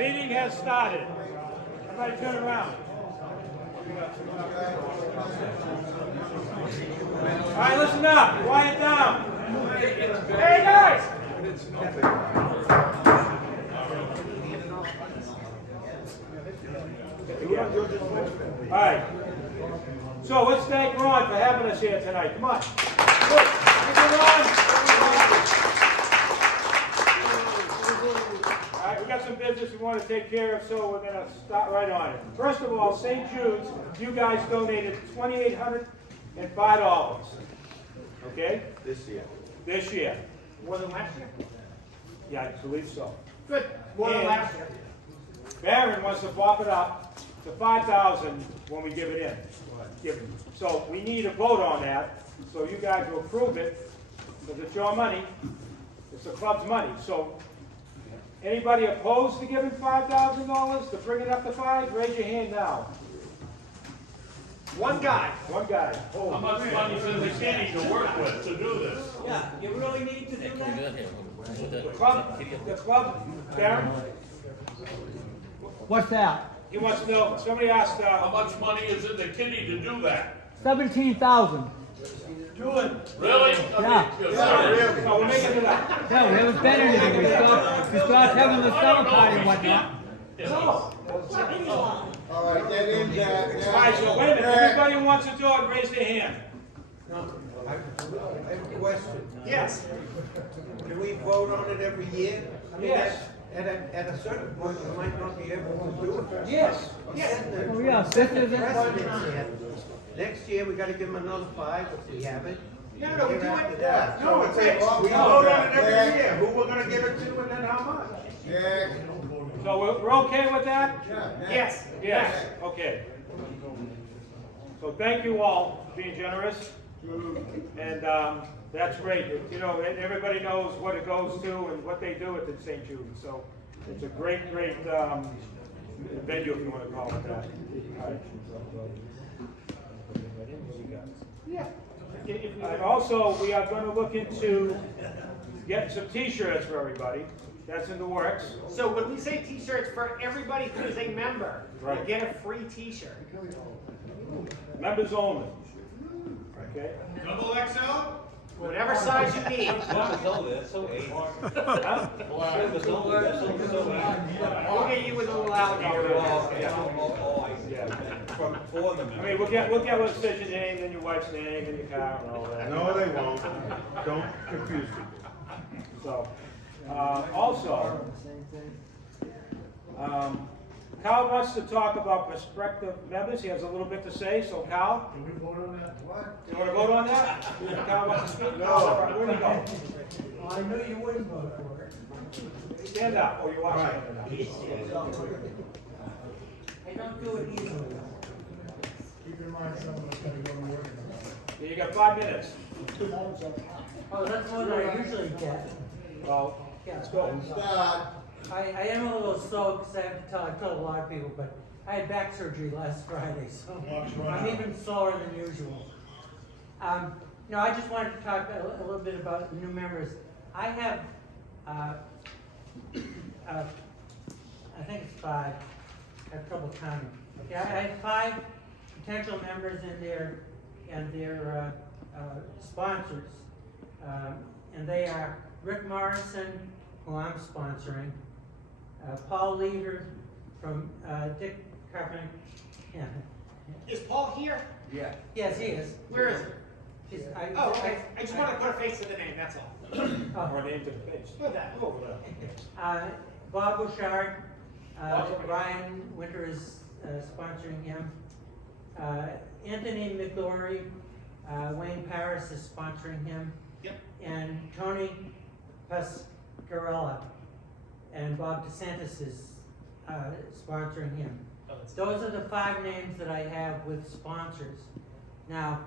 Meeting has started. Everybody turn around. All right, listen up. Quiet down. Hey, guys! All right. So let's thank Ron for having us here tonight. Come on. Good. Thank you, Ron. All right, we got some business we want to take care of, so we're going to start right on it. First of all, St. Jude's, you guys donated $2,805. Okay? This year. This year. More than last year? Yeah, I believe so. Good. More than last year. Barron wants to bump it up to $5,000 when we give it in. So we need a vote on that, so you guys will approve it, because it's your money, it's the club's money. So anybody opposed to giving $5,000 to bring it up to $5,000? Raise your hand now. One guy. One guy. How much money's in the kitty to work with to do this? Yeah, you really need to do that? The club, Darren, What's that? he wants to know, somebody asked, How much money is in the kitty to do that? 17,000. Really? Yeah. so we're making it up. Yeah, we haven't spent anything. We stopped having the summer party and whatnot. All right, get in, Jack. All right, so wait a minute, everybody who wants to do it, raise their hand. I have a question. Yes. Can we vote on it every year? I mean, Yes. At a certain point, we might not be able to do it. Yes. Yes. Oh, yeah, this is it. Precedence here. Next year, we gotta give them another 5 if we have it. No, we do After it. that. No, it's a, we vote on it every year. Who we're gonna give it to and then how much? So we're okay with that? Yes. Yes, okay. So thank you all for being generous. And that's great. You know, everybody knows what it goes to and what they do at the St. Jude. So it's a great venue, if you want to call it that. All right. Yeah. And also, we are going to look into getting some T-shirts for everybody. That's in the works. So when we say t-shirts for everybody who is a member, Right. will get a free t-shirt. Members only. Okay? Double XL? Whatever size you need. Huh? We'll get you with a little alligator. Yeah. I mean, we'll get what says your name and your wife's name and your car and all that. No, they won't. Don't confuse me. So, also, Kyle wants to talk about prospective members. He has a little bit to say, so Kyle? Can we vote on that? What? You want to vote on that? Kyle wants to speak? No. Where'd he go? I knew you wouldn't vote for it. Stand up, or you're watching Right. it now. I don't do it easily. Keep in mind, someone's gonna go to work. You got 5 minutes. Oh, that's more than I usually get. Well, let's go. I am a little slow because I told a lot of people, but I had back surgery last Friday, so I'm even slower than usual. No, I just wanted to talk a little bit about the new members. I have, I think it's 5. I have trouble counting. Yeah, I have 5 potential members in there and their sponsors. And they are Rick Morrison, who I'm sponsoring, Paul Leader from Dick Carpenter. Yeah. Is Paul here? Yeah. Yes, he is. Where is he? Oh, okay. I just want to put a face to the name, that's all. Or name to the face. Put that. Over there. Bob Bouchard, Ryan Winter is sponsoring him. Anthony McGlory, Wayne Paris is sponsoring him. Yep. And Tony Pascarella and Bob DeSantis is sponsoring him. Those are the 5 names that I have with sponsors. Now,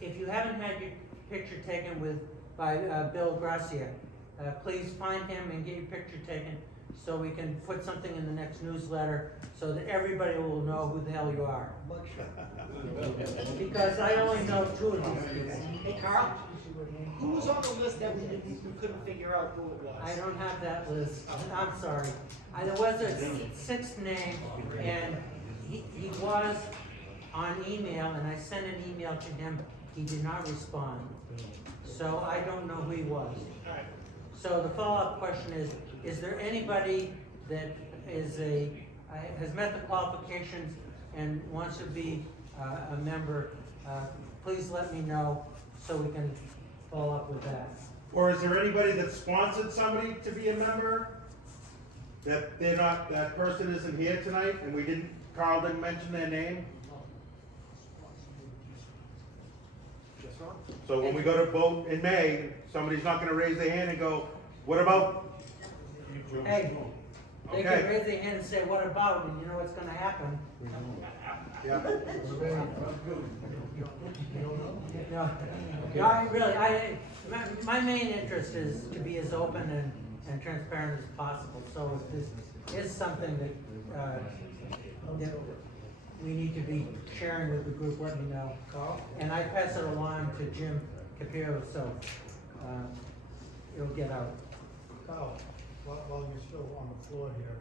if you haven't had your picture taken by Bill Gracia, please find him and get your picture taken so we can put something in the next newsletter so that everybody will know who the hell you are. Because I only know two of these people. Hey, Carl, who was on the list that we couldn't figure out who it was? I don't have that list, I'm sorry. There was a sixth name, and he was on email, and I sent an email to him, he did not respond. So I don't know who he was. Alright. So the follow-up question is there anybody that has met the qualifications and wants to be a member? Please let me know so we can follow up with that. Or is there anybody that sponsored somebody to be a member? That they're not, that person isn't here tonight and Carl didn't mention their name? So when we go to vote in May, somebody's not gonna raise their hand and go, what about? Hey, they Okay. can raise their hand and say, what about, and you know what's gonna happen. Yeah. No, my main interest is to be as open and transparent as possible, so if this is something that we need to be sharing with the group, let me know. And I pass it along to Jim Capiro, so, it'll get out. Carl, while you're still on the floor here,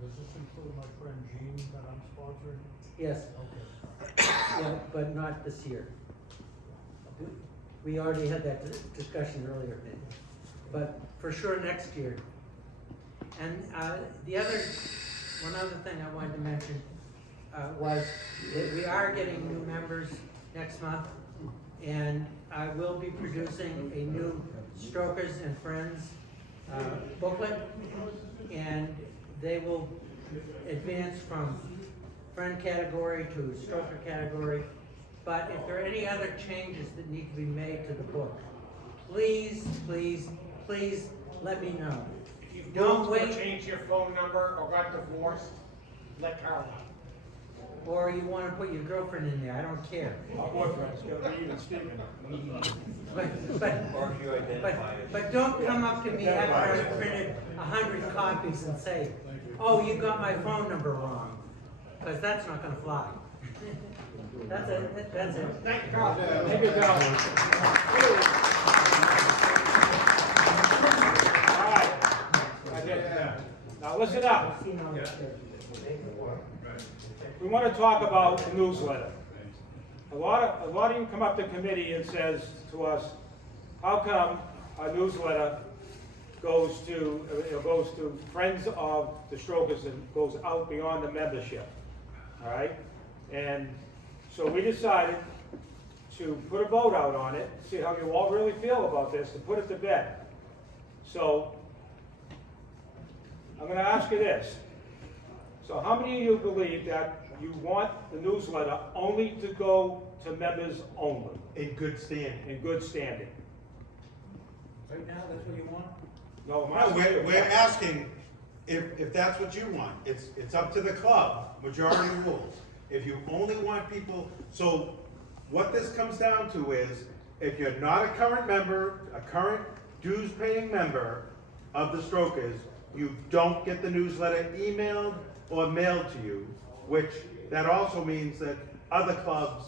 does this include my friend Jean that I'm sponsoring? Yes, Okay. yeah, but not this year. We already had that discussion earlier, but for sure next year. And one other thing I wanted to mention was that we are getting new members next month, and I will be producing a new Strokers and Friends booklet, and they will advance from friend category to stroker category. But if there are any other changes that need to be made to the book, please, please, please let me know. If you Don't moved or wait. changed your phone number or got divorced, let Carl know. Or you wanna put your girlfriend in there, I don't care. Our boyfriend's gonna be even Stephen. But don't come up to me after I printed 100 copies and say, oh, you got my phone number wrong, because that's not gonna fly. That's it. Thank you, Carl. Thank you, Bill. All right. That's it. Now listen up. We want to talk about the newsletter. A lot of you come up to committee and says to us, how come our newsletter goes to friends of the Strokers and goes out beyond the membership, all right? And so we decided to put a vote out on it, see how you all really feel about this, and put it to bed. So I'm going to ask you this. So how many of you believe that you want the newsletter only to go to members only, In good standing. in good standing? Right now, that's what you want? No, No, we're asking if that's what you want. It's up to the club, majority rules. If you only want people, so what this comes down to is, if you're not a current member, a current dues paying member of the Strokers, you don't get the newsletter emailed or mailed to you, which that also means that other clubs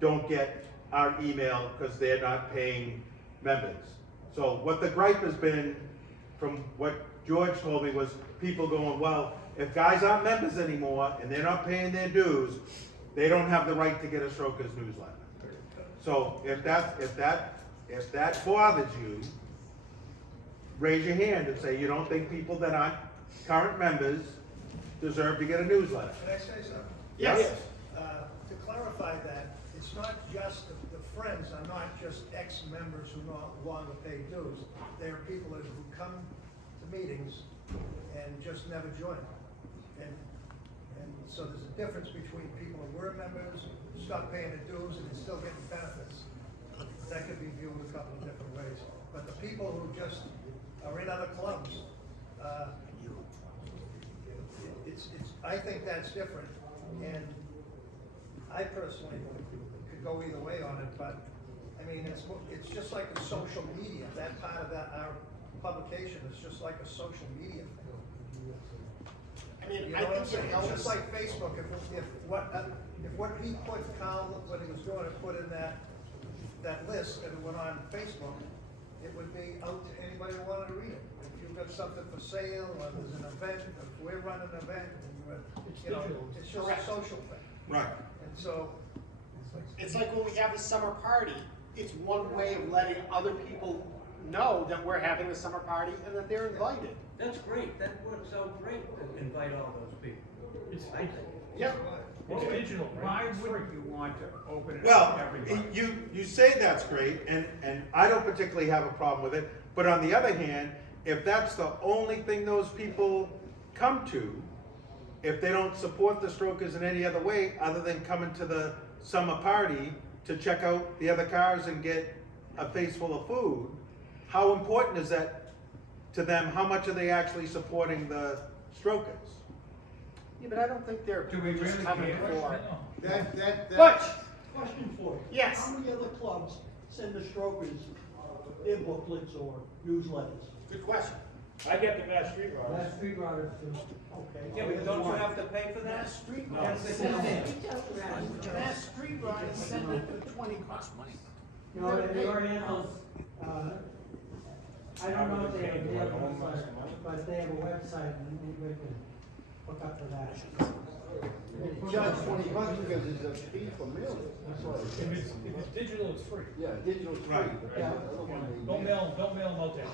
don't get our email because they're not paying members. So what the gripe has been, from what George told me, was people going, well, if guys aren't members anymore and they're not paying their dues, they don't have the right to get a Strokers newsletter. So if that bothers you, raise your hand and say you don't think people that aren't current members deserve to get a newsletter. Can I say something? Yes. To clarify that, it's not just, the friends are not just ex-members who no longer pay dues. They are people who come to meetings and just never join. And so there's a difference between people who were members, stop paying the dues, and still getting benefits. That could be viewed a couple of different ways. But the people who just are in other clubs, I think that's different. And I personally could go either way on it, but I mean, it's just like the social media, that part of publication, it's just like a social media thing. I mean, You I know what I'm think saying? it It's helps. just like Facebook, if what he put, Kyle, when he was doing it, put in that list and it went on Facebook, it would be out to anybody who wanted to read it. If you've got something for sale, or there's an event, if we're running an event, and, you know, it's just a Correct. social thing. Right. And so, It's like when we have a summer party, it's one way of letting other people know that we're having a summer party and that they're invited. That's great, that works out great to invite all those people. I think. Yep. It's digital, why wouldn't you want to open it up Well, to everybody? you say that's great, and I don't particularly have a problem with it, but on the other hand, if that's the only thing those people come to, if they don't support the Strokers in any other way, other than coming to the summer party to check out the other cars and get a face full of food, how important is that to them? How much are they actually supporting the Strokers? Yeah, but I don't think they're Do we just really coming care? for. Butch, Question for you. Yes. How many other clubs send the strokers their booklets or newsletters? Good question. I get the Mass Street Rods. Last street riders too. Okay. Yeah, but don't you have to pay for that? Street That's the same thing. Mass Street Riders send it for 20 bucks. You know, the Orientals, I don't know if they have a website, but they have a website and we can hook up to that. charge 20 bucks because it's a fee for mailing. That's why. If it's digital, it's free. Yeah, digital's free. Right. but the other one they- Don't mail them out there.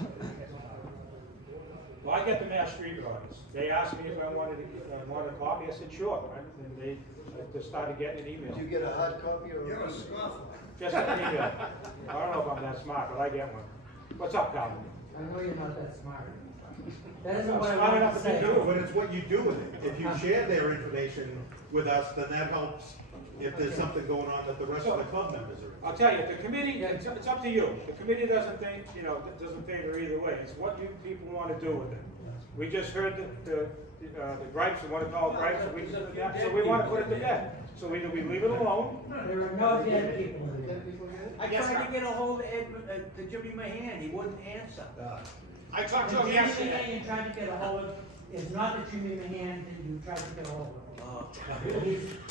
Well, I get the Mass Street Rods. They asked me if I wanted a copy, I said, sure, right? And they just started getting an email. Did you get a hard copy or? you're a scoffer. Just an email. I don't know if I'm that smart, but I get one. What's up, Calvin? I know you're not that smart. That isn't I'm what I smart wanted enough to to say. be you. But it's what you do with it. If you share their information with us, then that helps if there's something going on that the rest of the club members are. I'll tell you, the committee, it's up to you. The committee doesn't think, doesn't favor either way. It's what you people want to do with it. We just heard the gripes, we want to call it gripes, so we want to put it to bed. So either we leave it alone. There are no dead people in there. I tried to get a hold of Ed, to Jimmy Mahan, he wouldn't answer. I talked to The him Jimmy yesterday. Mahan you're trying to get a hold of is not the Jimmy Mahan that you tried to get a hold of.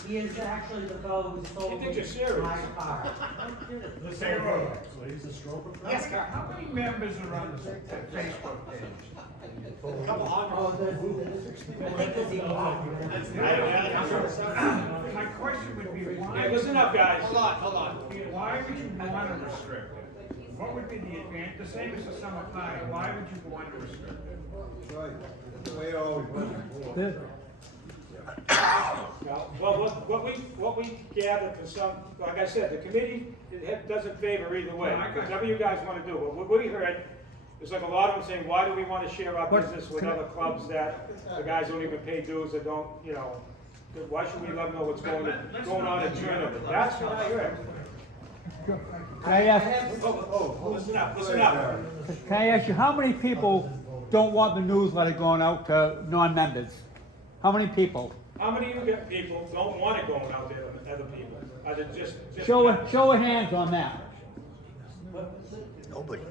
He is actually the fellow who sold You think you're me serious? my car. Let's say How How many members are on the Facebook page? A couple hundred. Oh, I think there's even My question would be, Hey, listen up, guys. Hold on. why would you want to restrict it? What would be the advantage, the same as the summer party, why would you want to restrict it? Right, that's the way it always was before. Well, what we gathered from some, like I said, the committee doesn't favor either way. No, I got you. Whatever you guys want to do. But what we heard, there's like a lot of them saying, why do we want to share our business with other clubs that the guys don't even pay dues or don't, why should we let them know what's going on in tournament? That's what I heard. Can I ask, Oh, listen up. can I ask you, how many people don't want the newsletter going out to non-members? How many people? How many of you people don't want it going out there to other people? Are they just? Show of hands on that. Nobody.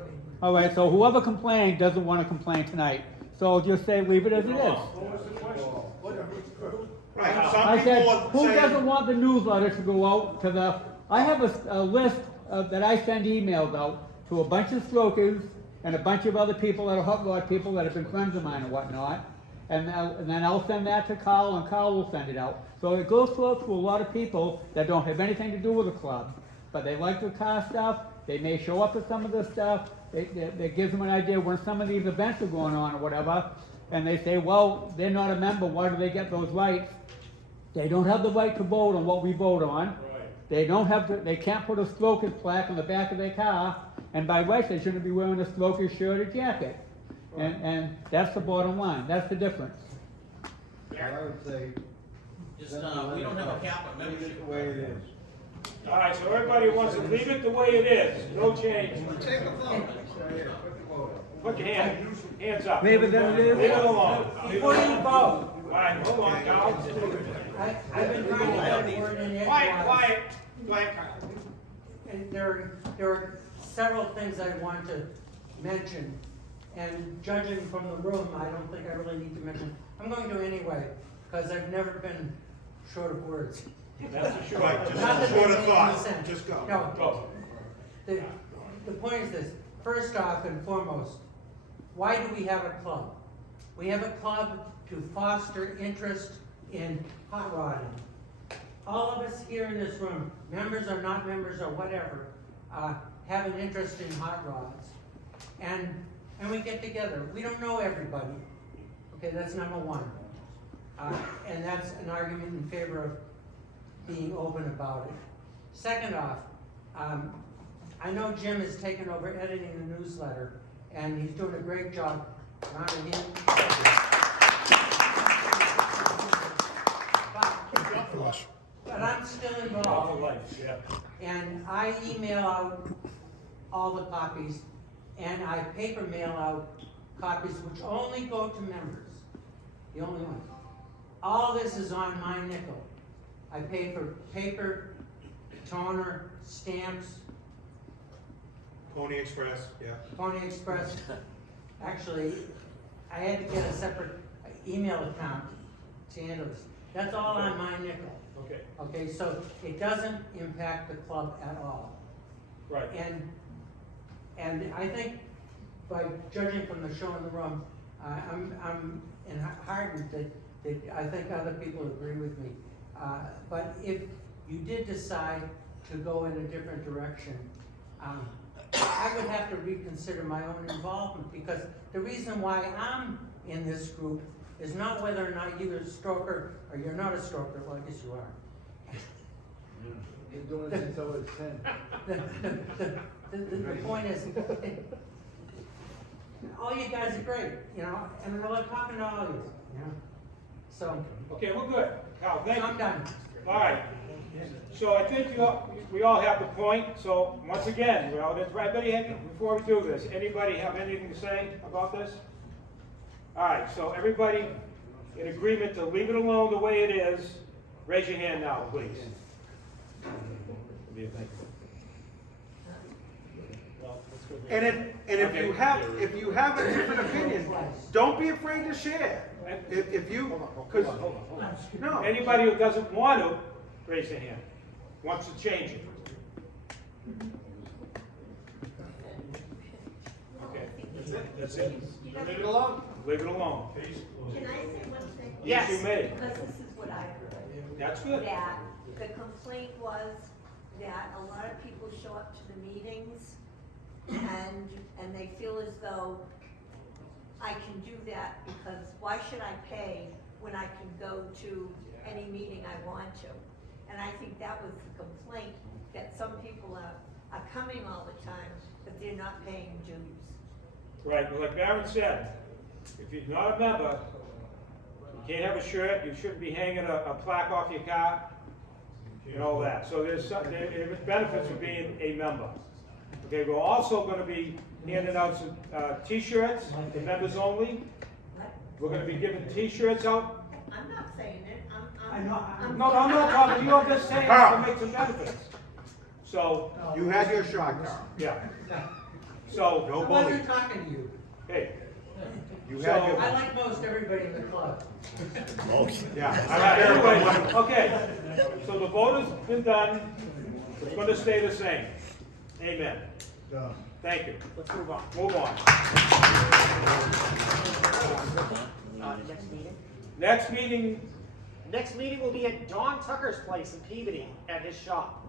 All right, so whoever complained doesn't want to complain tonight. So just say, leave it as it is. What was the question? Right, some I said, people are who doesn't saying, want the newsletter to go out to the, I have a list that I send emails out to a bunch of strokers and a bunch of other people that are hot rod people that have been friends of mine and whatnot. And then I'll send that to Carl and Carl will send it out. So it goes to a lot of people that don't have anything to do with the club, but they like the car stuff, they may show up at some of this stuff, it gives them an idea when some of these events are going on or whatever, and they say, well, they're not a member, why do they get those rights? They don't have the right to vote on what we vote on. They can't put a Strokers plaque on the back of their car, and by rights, they shouldn't be wearing a Strokers shirt or jacket. And that's the bottom line, that's the difference. I would say. Just, we don't have a cap on Leave it the way it is. All right, so everybody wants to leave it the way it is, no change. Take a vote. Put your hands up. Leave it as it is? Leave it alone. Before you vote, All right, hold on, Carl. I've been trying to get a word in edgewise. Quiet, Carl. And there are several things I want to mention And judging from the room, I don't think I really need to mention, I'm going to anyway, because I've never been short of words. That's for sure. Right, Not just that short they of make thought, any sense. just go. No, Go. the point is this, first off and foremost, why do we have a club? We have a club to foster interest in hot rodding. All of us here in this room, members or not members or whatever, have an interest in hot rods. And we get together. We don't know everybody. Okay, that's number one. And that's an argument in favor of being open about it. Second off, I know Jim has taken over editing the newsletter, and he's doing a great job. Not him. But I'm still All involved. the lights, yeah. And I email out all the copies, and I paper mail out copies which only go to members. The only one. All this is on my nickel. I pay for paper, toner, stamps, Pony Express, yeah. Pony Express. Actually, I had to get a separate email account to handle this. That's all on my nickel. Okay, Okay, so it doesn't impact the club at all. right. And I think by judging from the show in the room, I'm heartened that I think other people agree with me. But if you did decide to go in a different direction, I would have to reconsider my own involvement, because the reason why I'm in this group is not whether or not you're a stroker or you're not a stroker. Well, I guess you are. Been doing it since I was 10. The point is, all you guys are great, you know, and I love talking to all of you, you know. So, Okay, we're good. Cal, thank I'm you. done. All right. So I think we all have the point. So once again, well, that's right. Before we do this, anybody have anything to say about this? All right. So everybody in agreement to leave it alone the way it is, raise your hand now, please. What do you think? And if you have a different opinion, don't be afraid to share. If you, because, no. Anybody who doesn't want to, raise their hand. Wants to change it. Okay. That's it. Leave it alone. Leave it alone. Can I say one thing? Yes, you may. Because this is what I heard. That's good. That the complaint was that a lot of people show up to the meetings and they feel as though I can do that because why should I pay when I can go to any meeting I want to? And I think that was the complaint, that some people are coming all the time, but they're not paying dues. Right, but like Baron said, if you're not a member, you can't have a shirt, you shouldn't be hanging a plaque off your car, and all that. So there's benefits of being a member. Okay, we're also gonna be handing out some t-shirts, the members only. What? We're gonna be giving t-shirts out. I'm not saying it, No, I'm not talking to you, I'm just saying to make some benefits. So, You had your shot, Carl. yeah. So, No I bully. wasn't talking to you. hey, You had your. I like most everybody in the club. Yeah. all right, anyway, okay. So the vote has been done, it's gonna stay the same. Amen. Thank you. Let's move on. Move on. Next meeting? Next meeting, Next meeting will be at Don Tucker's place in Peabody at his shop.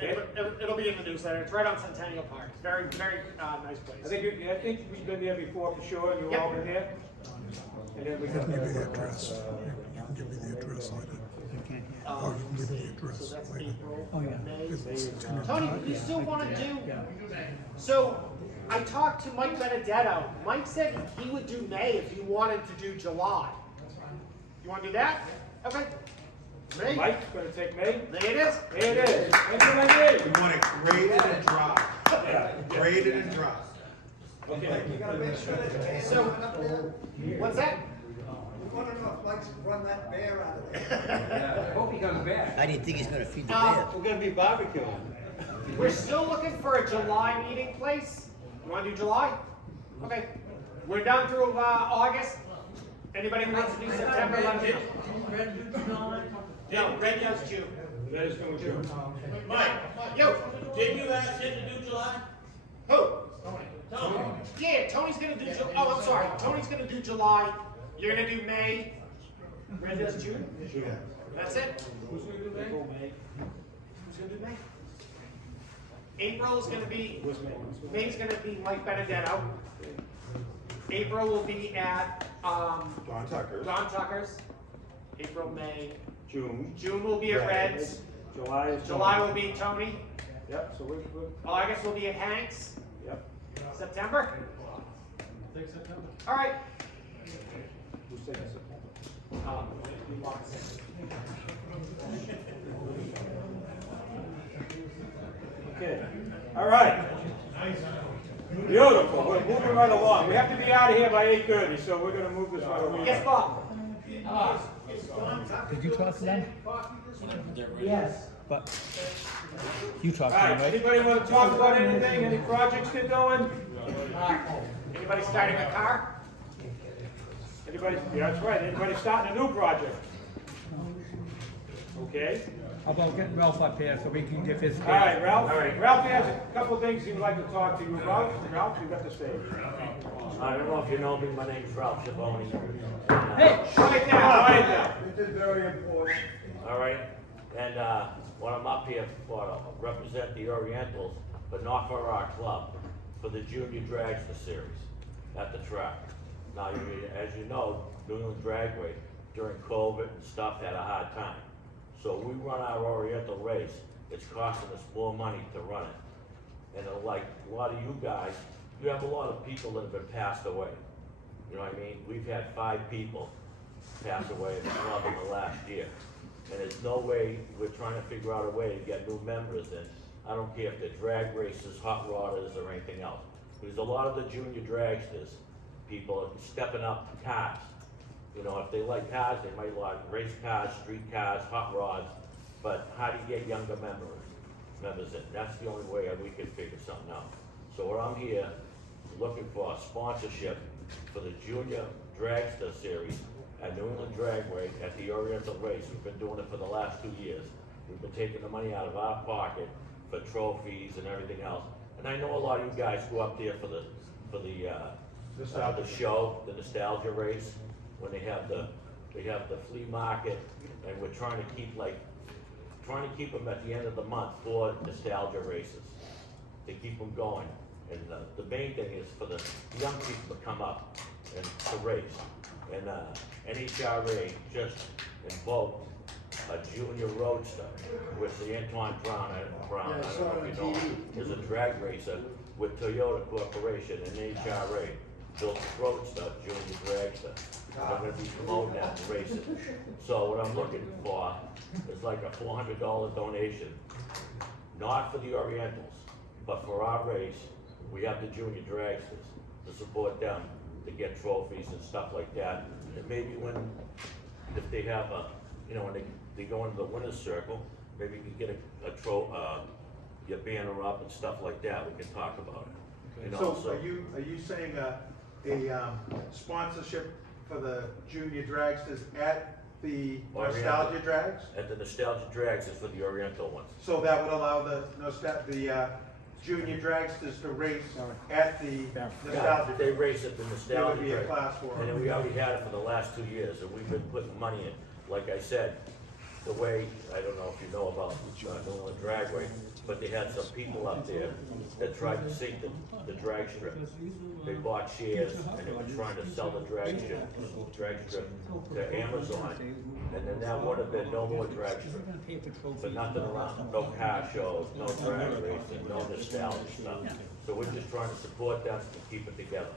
It'll be in the newsletter. It's right on Centennial Park. It's very, very nice place. I think we've been there before for sure, and you've all been there. And then we got. Give me the address. You can give me the address later. Or you can give me the address So that's later. April, May. It's tentative. Tony, you still want to do? So I talked to Mike Benedetto. Mike said he would do May if you wanted to do July. You want to do that? Okay. May. Mike's gonna take May. May it is. May it is. When's the May? We want it graded and dry. Yeah. Graded and dry. Okay. You gotta make sure that Jay's So- coming up there. What's that? We wanna know if Mike's run that bear out of there. Hope he comes back. I didn't think he's gonna feed the bear. We're gonna be barbecuing. We're still looking for a July meeting place. You wanna do July? Okay, we're done through, August. Anybody who wants to do September, let us know. Red do July? No, Red does June. That is going to. Mike, Yo, didn't you ask him to do July? who? Tony. Yeah, Tony's gonna do, oh, I'm sorry, Tony's gonna do July, you're gonna do May, Red does June? That's it? Who's going to do that? Who's gonna do May? April is gonna be, What's May? May's gonna be Mike Benedetto. April will be at, Don Tucker. Don Tucker's. April, May, June. June will be at Red's, July is. July will be Tony, Yep, so we're, August will be at Hank's, yep. September? All right. Who's taking September? Okay, all right. Beautiful, we're moving right along. We have to be out of here by 8:30, so we're gonna move this right along. Yes, Bob? Did you talk to them? Yes. But you talked All right, anybody want to talk about anything, any projects they're doing? Anybody starting a car? Anybody, yeah, that's right, anybody starting a new project? Okay, How about getting Ralph up here so we can give his. all right, Ralph. Ralph has a couple of things he'd like to talk to you about. Ralph, you got the stage. I don't know if you know me, my name's Ralph Schiavone. Hey! Quiet down, quiet down. This is very important. All right, and what I'm up here for, to represent the Orientals, but not for our club, for the Junior Dragster Series at the track. Now, as you know, New England Dragway during COVID and stuff had a hard time. So we run our Oriental race, it's costing us more money to run it. And like a lot of you guys, you have a lot of people that have been passed away. You know what I mean? We've had 5 people pass away in the club in the last year. And there's no way, we're trying to figure out a way to get new members in. I don't care if they're drag races, hot rodders, or anything else. There's a lot of the junior dragsters, people are stepping up to cars. You know, if they like cars, they might like race cars, street cars, hot rods, but how do you get younger members in? That's the only way we can figure something out. So what I'm here, looking for a sponsorship for the Junior Dragster Series at New England Dragway at the Oriental Race. We've been doing it for the last 2 years. We've been taking the money out of our pocket for trophies and everything else. And I know a lot of you guys go up there for the show, the nostalgia race, when they have the flea market, and we're trying to keep them at the end of the month for nostalgia races, to keep them going. And the main thing is for the young people to come up and to race. And NHRA just invoked a junior roadster with the Antoine Brown, I don't know if you know him, is a drag racer with Toyota Corporation and NHRA built a roadster, junior dragster. They're gonna be promoting that and racing. So what I'm looking for is like a $400 donation, not for the Orientals, but for our race. We have the junior dragsters to support them, to get trophies and stuff like that. And maybe if they have when they go into the winner's circle, maybe you can get your banner up and stuff like that. We can talk about it. You know, So are you saying a sponsorship for the junior dragsters at the nostalgia drags? At the nostalgia drags is for the Oriental ones. So that would allow the junior dragsters to race at the nostalgia. They race at the There nostalgia would be a drag. class for And them. then we already had it for the last 2 years, and we've been putting money in. Like I said, the way, I don't know if you know about New England Dragway, but they had some people up there that tried to sink the drag strip. They bought shares and they were trying to sell the drag strip to Amazon. And then that would have been no more drag strip, but nothing around, no car shows, no drag racing, no nostalgia stuff. So we're just trying to support them to keep it together.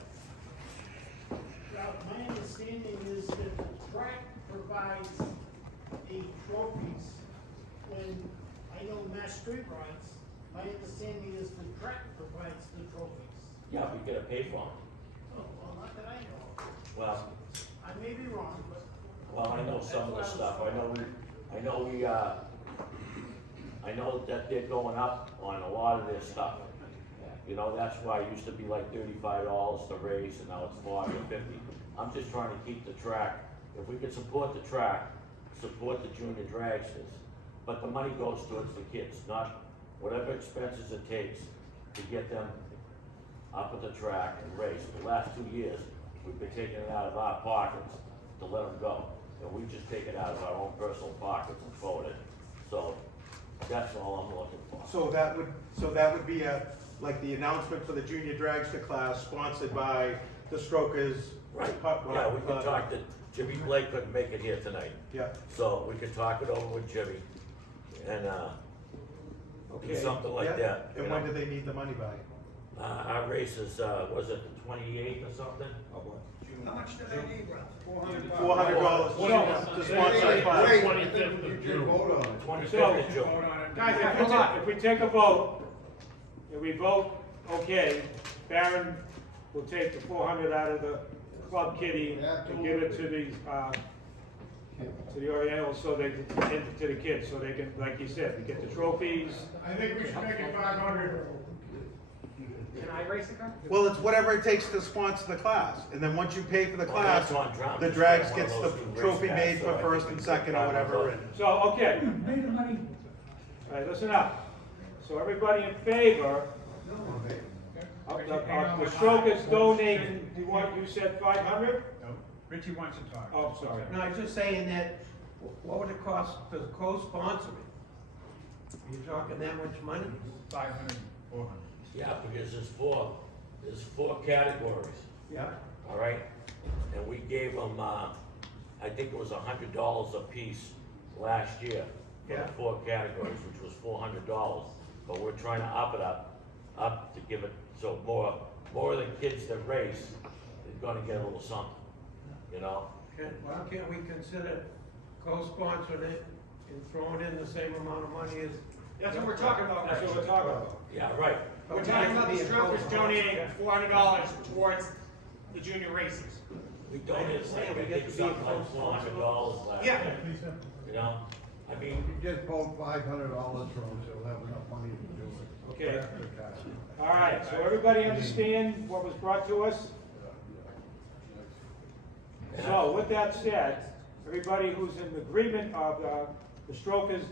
My understanding is that the track provides the trophies. When I know Mass Street Rides, my understanding is the track provides the trophies. Yeah, we get a pay for them. Oh, well, not that I know of. Well, I may be wrong, but. Well, I know some of the stuff, I know that they're going up on a lot of their stuff. You know, that's why it used to be like $35 to race, and now it's 40 or 50. I'm just trying to keep the track. If we could support the track, support the junior dragsters, but the money goes towards the kids, not whatever expenses it takes to get them up at the track and race. The last 2 years, we've been taking it out of our pockets to let them go. And we just take it out of our own personal pockets and forward it. So that's all I'm looking for. So that would be like the announcement for the junior dragster class, sponsored by the Strokers. Right, yeah, we could talk to, Jimmy Blake couldn't make it here tonight. Yeah. So we could talk it over with Jimmy and, do something like Yeah. that. And you when know? do they need the money by? Our race is, was it the 28th or something? How much do they need, Ralph? $400 to sponsor the class. 25th of June. Vote on it. 25th of June. Guys, if we take a vote, if we vote, okay, Baron will take the 400 out of the club kitty and give it to the Orientals so they can, to the kids, so they can, like you said, we get the trophies. I think we should make it 500. Can I race a car? Well, it's whatever it takes to sponsor the class, and then once you pay for the Well, class, that's on Trump. the He's drags got one gets of the those new trophy race made cars, for so I first think and we second should or whatever. vote. And So, okay. All right, listen up. So everybody in favor of the Strokers donating, you said 500? No, Richie wants to talk. Oh, sorry. No, I was just saying that, what would it cost to co-sponsor it? Are you talking that much money? 500, 400. Yeah, because there's four categories, Yeah. all right? And we gave them, I think it was $100 a piece last year for Yeah. the four categories, which was $400. But we're trying to up it up to give it, so more of the kids that race is gonna get a little something, you know? Why can't we consider co-sponsoring it and throwing in the same amount of money as? That's what we're talking about. That's what we're talking about. Yeah, right. We're talking about the Strokers donating $400 towards the junior races. We donated, like, I think something like $400 last Yeah. year, you know? I mean, You just vote $500 for them, so they'll have enough money to do it. Okay. All right, so everybody understand what was brought to us? So with that said, everybody who's in agreement of the Strokers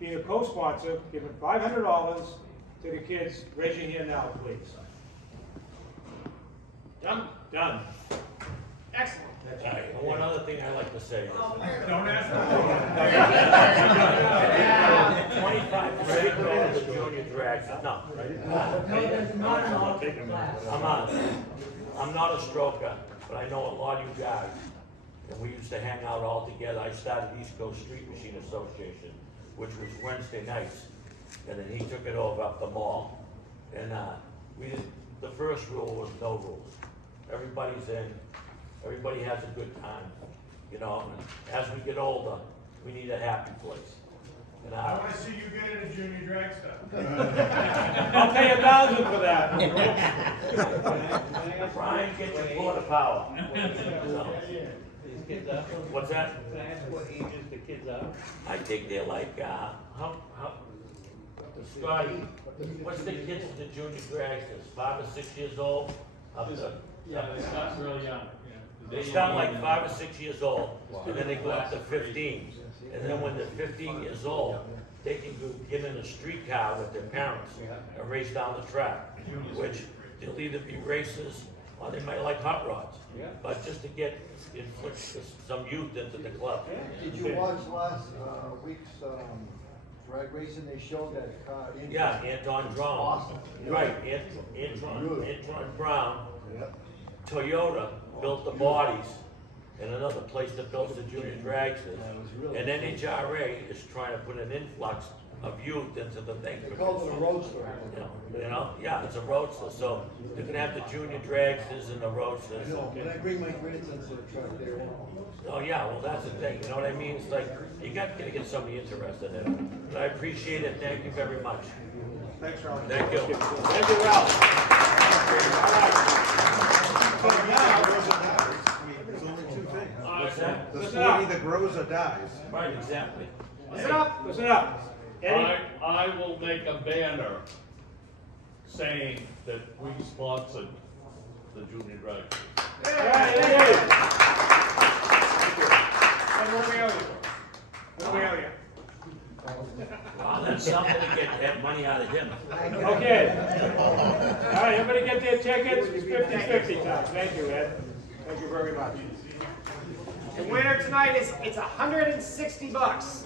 being a co-sponsor, giving $500 to the kids, raise your hand now, please. Done? Done. Excellent. all right, and one other thing I like to say is, Don't ask. 25% go to the junior drags, no. No, there's not an alternate class. I'm not a stroker, but I know a lot of you guys, and we used to hang out all together. I started East Coast Street Machine Association, which was Wednesday nights, and then he took it over up the mall. And, the first rule was no rules. Everybody's in, everybody has a good time, you know, and as we get older, we need a happy place. And I want to see you get in a junior dragster. I'll pay $1,000 for that. Brian, get your quarter power. So, what's that? What ages the kids are? I think they're like, Scotty, what's the kids in the junior dragsters, 5 or 6 years old? Yeah, they start real young. They start like 5 or 6 years old, and then they go up to 15. And then when they're 15 years old, they can get in a streetcar with their parents and race down the track, which they'll either be racers or they might like hot rods. But just to inflict some youth into the club. Did you watch last week's drag racing? They showed that car. Yeah, Anton Brown. Awesome. Right, Anton Brown, Yep. Toyota built the bodies, and another place that builds the junior dragsters. And NHRA is trying to put an influx of youth into the thing. They call it a roadster. You know, yeah, it's a roadster, so you can have the junior dragsters and the roadsters. No, when I bring my grandsons to the track, they're all. Oh, yeah, well, that's the thing, you know what I mean? It's like, you got to get somebody interested in it. But I appreciate it, thank you very much. thanks, Ralph. Thank you. Thank you, Ralph. So now, there's only two things. What's that? The Listen up. sporty that grows or dies. Right, exactly. Listen up, listen up. Eddie, I will make a banner saying that we sponsored the junior drag. And what we owe you? What we owe you? Wow, that's something to get money out of him. Okay. All right, everybody get their tickets, it's 50-50 time. Thank you, Ed. Thank you very much. The winner tonight is, it's $160.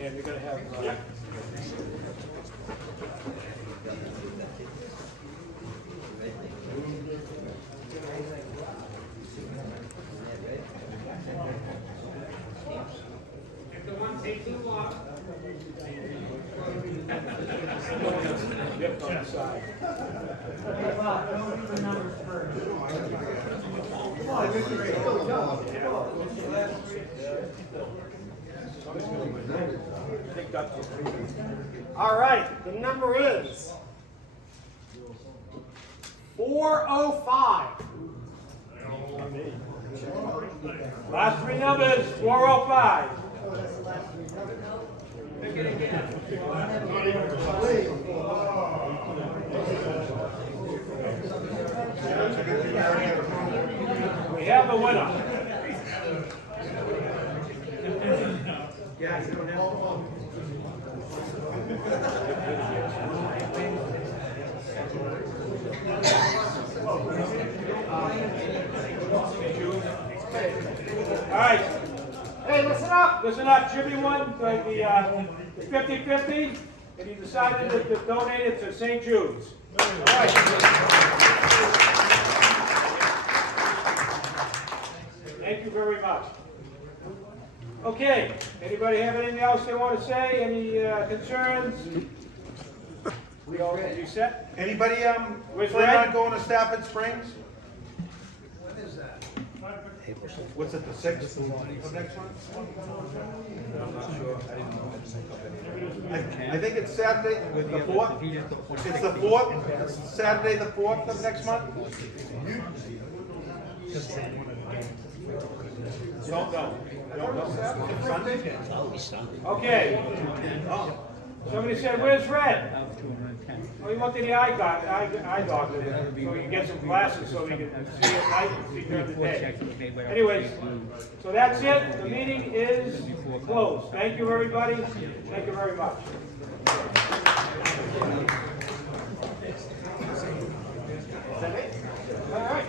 And we're gonna have, If the one takes too long. Yep, on the side. Hey, Bob, don't do the numbers first. I think that's All right, the number is 405. last three numbers, 405. We have a winner. All right. Hey, listen up. Listen up, Jimmy won the 50-50, and he decided to donate it to St. Jude's. All right. Thank you very much. Okay, anybody have anything else they want to say? Any concerns? We all, you set? Anybody, Where's plan Red? on going to Stafford Springs? When is that? What's it, the 6th of next month? I'm not sure, I didn't know. I think it's Saturday, the 4th. It's the 4th, it's Saturday, the 4th of next month? Don't know. Don't know. Okay. Somebody said, where's Red? Well, he went to the eye doctor, so he can get some glasses so he can see at night and see during the day. Anyways, so that's it. The meeting is closed. Thank you, everybody. Thank you very much. All right.